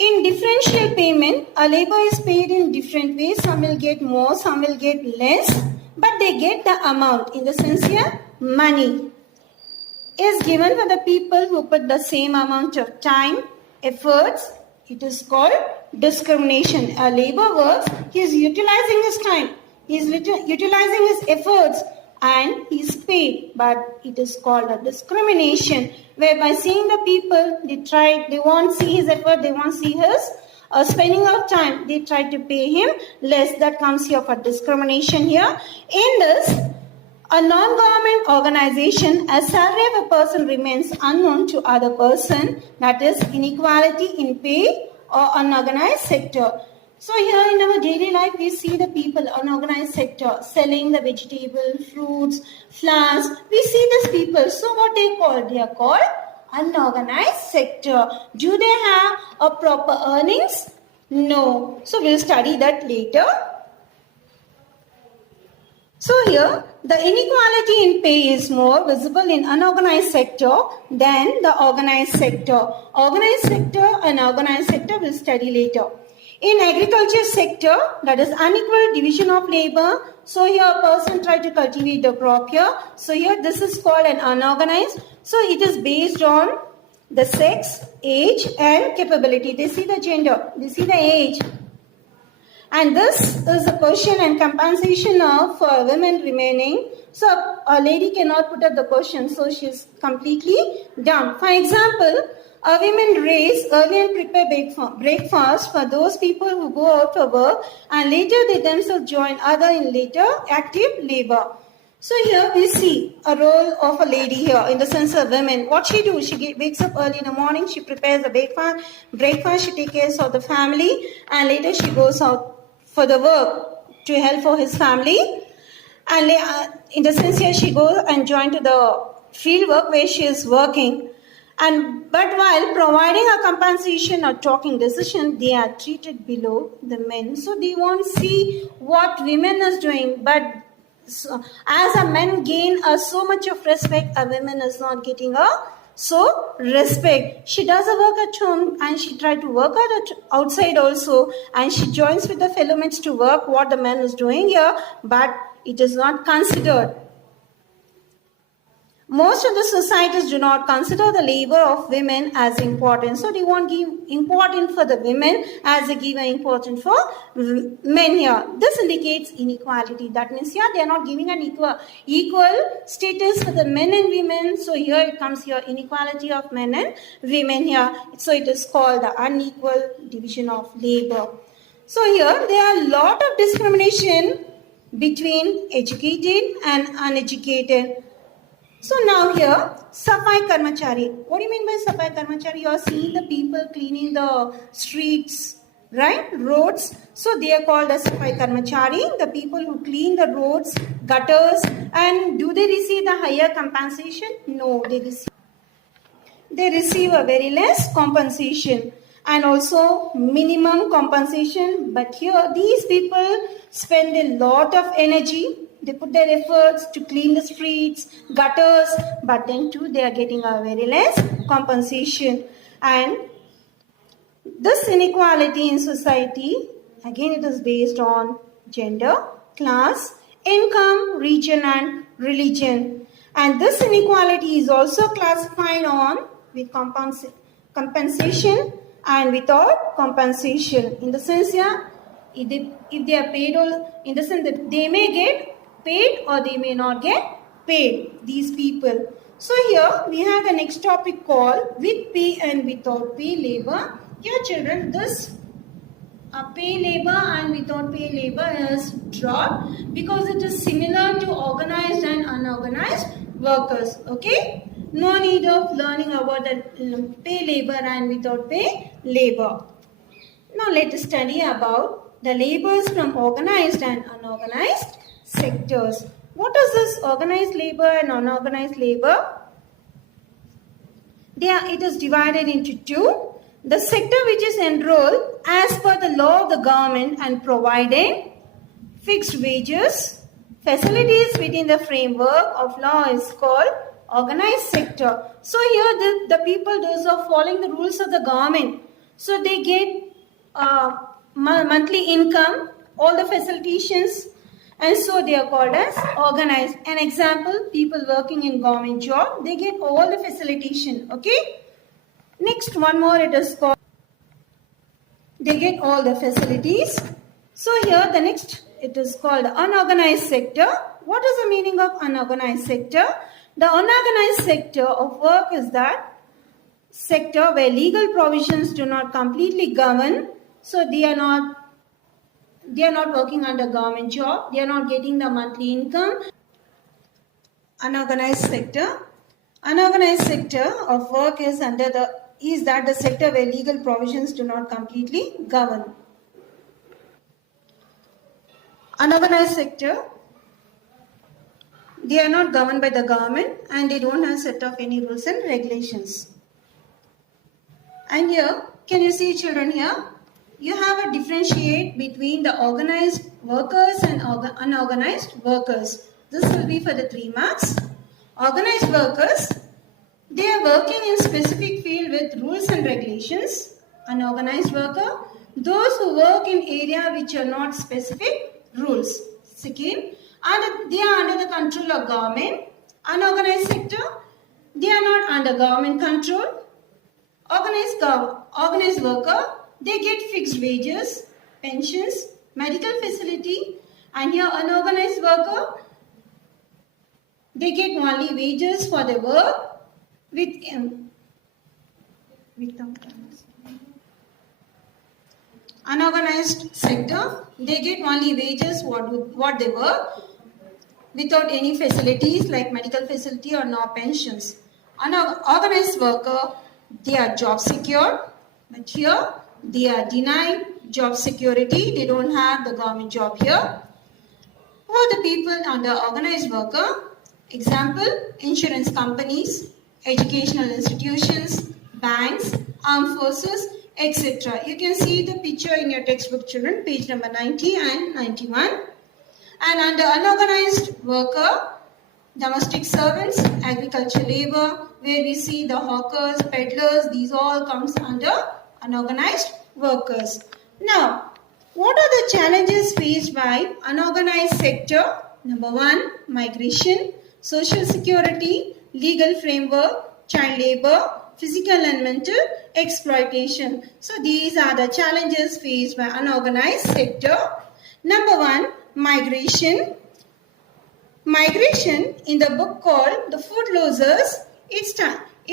In differential payment, a labor is paid in different ways. Some will get more, some will get less, but they get the amount. In the sense here, money is given for the people who put the same amount of time, efforts. It is called discrimination. A labor works, he is utilizing his time, he is utilizing his efforts, and he is paid. But it is called a discrimination, whereby seeing the people, they won't see his effort, they won't see his spending of time, they try to pay him less. That comes here for discrimination here. In this, a non-government organization, a salary of a person remains unknown to other person, that is inequality in pay or unorganized sector. So here in our daily life, we see the people, unorganized sector, selling the vegetable, fruits, flowers. We see these people. So what they call? They are called unorganized sector. Do they have a proper earnings? No. So we'll study that later. So here, the inequality in pay is more visible in unorganized sector than the organized sector. Organized sector and organized sector we'll study later. In agriculture sector, that is unequal division of labor. So here a person tried to cultivate the crop here. So here this is called an unorganized. So it is based on the sex, age and capability. They see the gender, they see the age. And this is a question and compensation of women remaining. So a lady cannot put up the question, so she is completely dumb. For example, a women raise early and prepare breakfast for those people who go out for work, and later they themselves join other in later active labor. So here we see a role of a lady here in the sense of women. What she do? She wakes up early in the morning, she prepares the breakfast, she takes care of the family, and later she goes out for the work to help for his family. And in the sense here she goes and join to the field work where she is working. But while providing a compensation or talking decision, they are treated below the men. So they won't see what women is doing. But as a man gain so much of respect, a woman is not getting so respect. She does her work at home and she tries to work outside also, and she joins with the fellow mates to work what the man is doing here, but it is not considered. Most of the societies do not consider the labor of women as important. So they won't give importance for the women as they give importance for men here. This indicates inequality. That means here they are not giving an equal status for the men and women. So here it comes here inequality of men and women here. So it is called the unequal division of labor. So here there are a lot of discrimination between educated and uneducated. So now here, Safai Karmachari. What do you mean by Safai Karmachari? You are seeing the people cleaning the streets, right? Roads. So they are called as Safai Karmachari. The people who clean the roads, gutters. And do they receive the higher compensation? No, they receive a very less compensation. And also minimum compensation. But here, these people spend a lot of energy. They put their efforts to clean the streets, gutters, but then too they are getting a very less compensation. And this inequality in society, again it is based on gender, class, income, region and religion. And this inequality is also classified on with compensation and without compensation. In the sense here, if they are paid, in the sense that they may get paid or they may not get paid, these people. So here we have the next topic called with pay and without pay labor. Here children, this pay labor and without pay labor is dropped because it is similar to organized and unorganized workers. Okay, no need of learning about the pay labor and without pay labor. Now let us study about the labors from organized and unorganized sectors. What is this organized labor and unorganized labor? It is divided into two. The sector which is enrolled as per the law of the government and providing fixed wages, facilities within the framework of law is called organized sector. So here the people, those are following the rules of the government. So they get monthly income, all the facilitations, and so they are called as organized. An example, people working in government job, they get all the facilitation, okay? Next, one more, it is called, they get all the facilities. So here the next, it is called unorganized sector. What is the meaning of unorganized sector? The unorganized sector of work is that sector where legal provisions do not completely govern, so they are not working under government job, they are not getting the monthly income. Unorganized sector of work is that the sector where legal provisions do not completely govern. Unorganized sector, they are not governed by the government and they don't have set of any rules and regulations. And here, can you see children here? You have a differentiate between the organized workers and unorganized workers. This will be for the 3 marks. Organized workers, they are working in specific field with rules and regulations. Unorganized worker, those who work in area which are not specific rules. Second, they are under the control of government. Unorganized sector, they are not under government control. Organized worker, they get fixed wages, pensions, medical facility, and here unorganized worker, they get only wages for their work unorganized sector, they get only wages what they work without any facilities like medical facility or no pensions. Unorganized worker, they are job secured, but here they are denied job security. They don't have the government job here. Who are the people under organized worker? Example, insurance companies, educational institutions, banks, armed forces, etc. You can see the picture in your textbook, children, page number 90 and 91. And under unorganized worker, domestic servants, agricultural labor, where we see the hawkers, peddlers, these all comes under unorganized workers. Now, what are the challenges faced by unorganized sector? Number 1, migration, social security, legal framework, child labor, physical and mental exploitation. So these are the challenges faced by unorganized sector. Number 1, migration. Migration, in the book called The Food Losers, it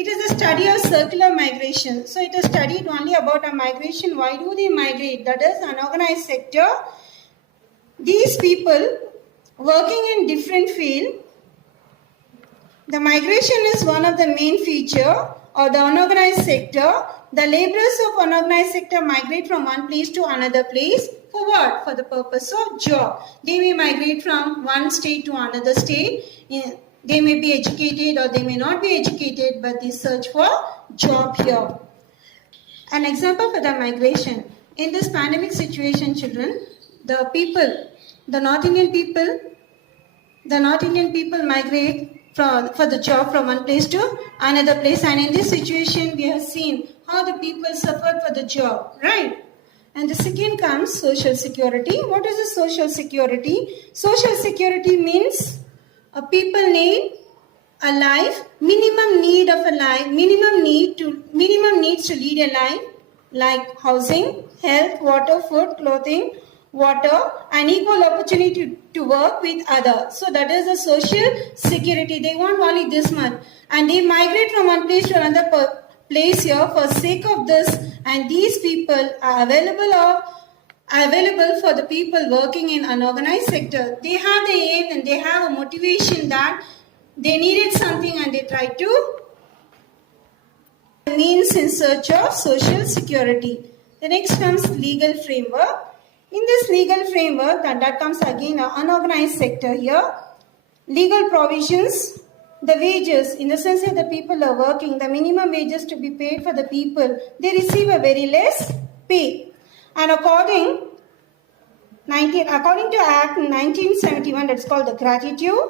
is a study of circular migration. So it is studied only about a migration. Why do they migrate? That is unorganized sector. These people working in different field. The migration is one of the main feature of the unorganized sector. The laborers of unorganized sector migrate from one place to another place. For what? For the purpose of job. They may migrate from one state to another state. They may be educated or they may not be educated, but they search for job here. An example for the migration. In this pandemic situation, children, the North Indian people migrate for the job from one place to another place. And in this situation, we have seen how the people suffered for the job, right? And the second comes social security. What is the social security? Social security means people need a life, minimum needs to lead a life like housing, health, water, food, clothing, water, and equal opportunity to work with others. So that is the social security. They want only this much, and they migrate from one place to another place here for sake of this. And these people are available for the people working in unorganized sector. They have the aim and they have a motivation that they needed something and they try to means in search of social security. The next comes legal framework. In this legal framework, that comes again an unorganized sector here. Legal provisions, the wages, in the sense that the people are working, the minimum wages to be paid for the people, they receive a very less pay. And according to Act 1971, that's called the Gratitude,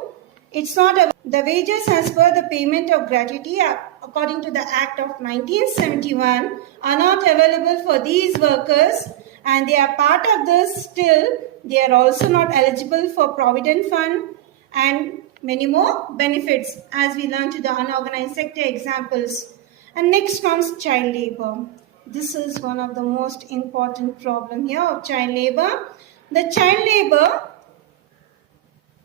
It's not the wages as per the payment of gratuity according to the Act of 1971 are not available for these workers, and they are part of this. Still, they are also not eligible for Provident Fund and many more benefits, as we learned to the unorganized sector examples. And next comes child labor. This is one of the most important problem here of child labor. The child labor,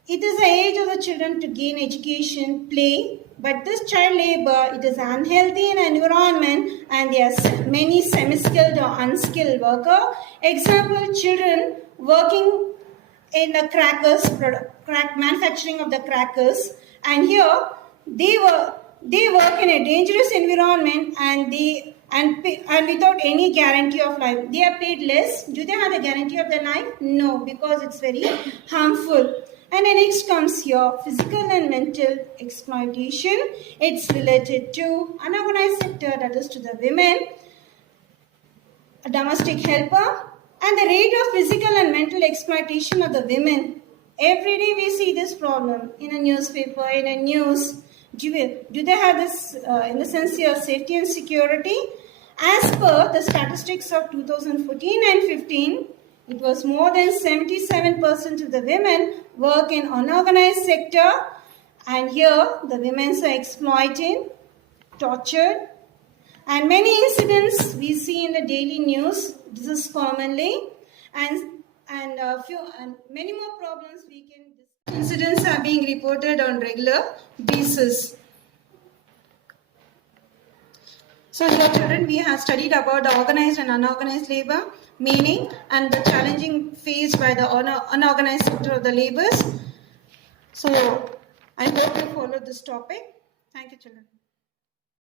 it is the age of the children to gain education, play, but this child labor, it is unhealthy in environment, and there are many semi-skilled or unskilled worker. Example, children working in the crackers, manufacturing of the crackers, and here they work in a dangerous environment, and without any guarantee of life. They are paid less. Do they have a guarantee of their life? No, because it's very harmful. And the next comes here, physical and mental exploitation. It's related to unorganized sector, that is to the women, a domestic helper, and the rate of physical and mental exploitation of the women. Every day we see this problem in a newspaper, in a news. Do they have this, in the sense here, safety and security? As per the statistics of 2014 and 15, it was more than 77% of the women work in unorganized sector, and here the women are exploited, tortured, and many incidents we see in the daily news. This is commonly, and many more problems we can. Incidents are being reported on regular basis. So here, children, we have studied about the organized and unorganized labor, meaning and the challenging faced by the unorganized sector of the laborers. So I hope you followed this topic. Thank you, children.